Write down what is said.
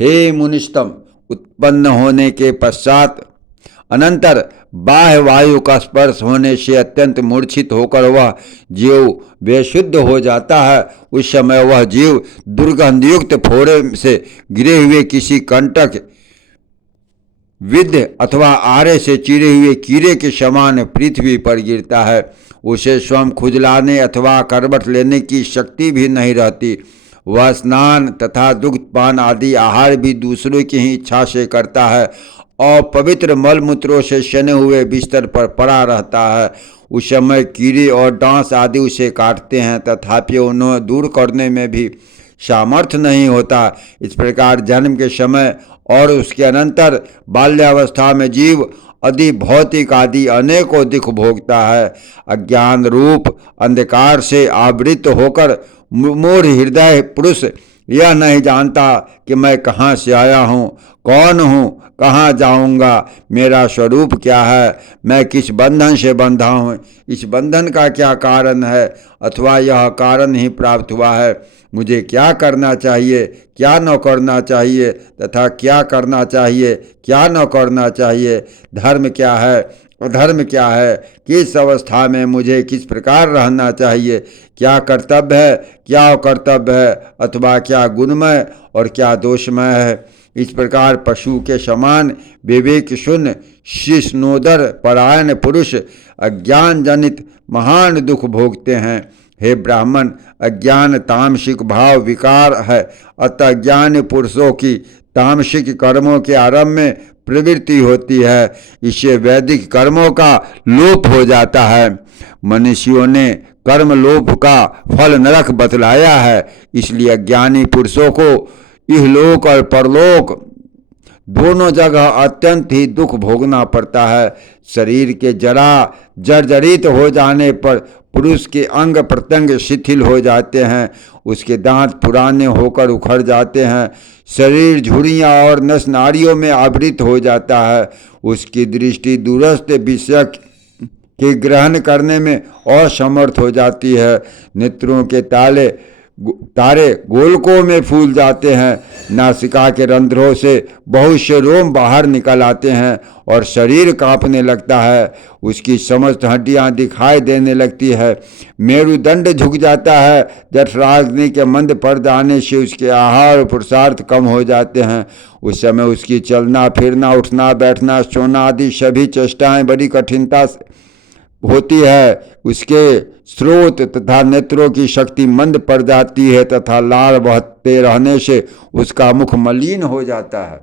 हे मुनिष्तम, उत्पन्न होने के पश्चात अनंतर बाह्य वायु का स्पर्श होने से अत्यंत मूर्छित होकर वह जीव बेशुद्ध हो जाता है। उस समय वह जीव दुर्गंधयुक्त फोड़े से गिरे हुए किसी कंटक विद्ध अथवा आरे से चिरे हुए कीड़े के समान पृथ्वी पर गिरता है। उसे स्वयं खुजलाने अथवा करवट लेने की शक्ति भी नहीं रहती। वह स्नान तथा दुग्धपान आदि आहार भी दूसरों की ही इच्छा से करता है और पवित्र मलमूत्रों से सने हुए बिस्तर पर पड़ा रहता है। उस समय कीड़े और डांस आदि उसे काटते हैं, तथापि उन्हें दूर करने में भी सामर्थ्य नहीं होता। इस प्रकार जन्म के समय और उसके अनंतर बाल्यावस्था में जीव आदि भौतिक आदि अनेकों दुख भोगता है। अज्ञान रूप अंधकार से आवृत होकर मूढ़ हृदय पुरुष यह नहीं जानता कि मैं कहाँ से आया हूँ, कौन हूँ, कहाँ जाऊँगा, मेरा स्वरूप क्या है, मैं किस बंधन से बंधा हूँ, इस बंधन का क्या कारण है, अथवा यह कारण ही प्राप्त हुआ है। मुझे क्या करना चाहिए, क्या न करना चाहिए, तथा क्या करना चाहिए, क्या न करना चाहिए, धर्म क्या है, अधर्म क्या है, किस अवस्था में मुझे किस प्रकार रहना चाहिए, क्या कर्तव्य है, क्या अकर्तव्य है, अथवा क्या गुणमय और क्या दोषमय है। इस प्रकार पशु के समान विवेक शून्य शिष्णोदर परायण पुरुष अज्ञान जनित महान दुख भोगते हैं। हे ब्राह्मण, अज्ञान तामसिक भाव विकार है, अतः ज्ञानी पुरुषों की तामसिक कर्मों के आरंभ में प्रवृत्ति होती है। इससे वैदिक कर्मों का लोप हो जाता है। मनुष्यों ने कर्म लोप का फल नरक बतलाया है, इसलिए अज्ञानी पुरुषों को इहलोक और परलोक दोनों जगह अत्यंत ही दुख भोगना पड़ता है। शरीर के जरा जर्जरित हो जाने पर पुरुष के अंग प्रत्यंग शिथिल हो जाते हैं, उसके दांत पुराने होकर उखड़ जाते हैं, शरीर झुर्रियाँ और नस नाड़ियों में आवृत हो जाता है, उसकी दृष्टि दूरस्थ विषय के ग्रहण करने में असमर्थ हो जाती है, नेत्रों के तारे गोलकों में फूल जाते हैं, नासिका के रंध्रों से बहुत से रोम बाहर निकल आते हैं और शरीर कांपने लगता है, उसकी समस्त हड्डियां दिखाई देने लगती है, मेरुदंड झुक जाता है, जठराग्नि के मंद पड़ जाने से उसके आहार और पुरुषार्थ कम हो जाते हैं। उस समय उसकी चलना फिरना, उठना बैठना, सोना आदि सभी चेष्टाएं बड़ी कठिनता से होती है। उसके स्रोत तथा नेत्रों की शक्ति मंद पड़ जाती है तथा लाल बहते रहने से उसका मुख मलिन हो जाता है।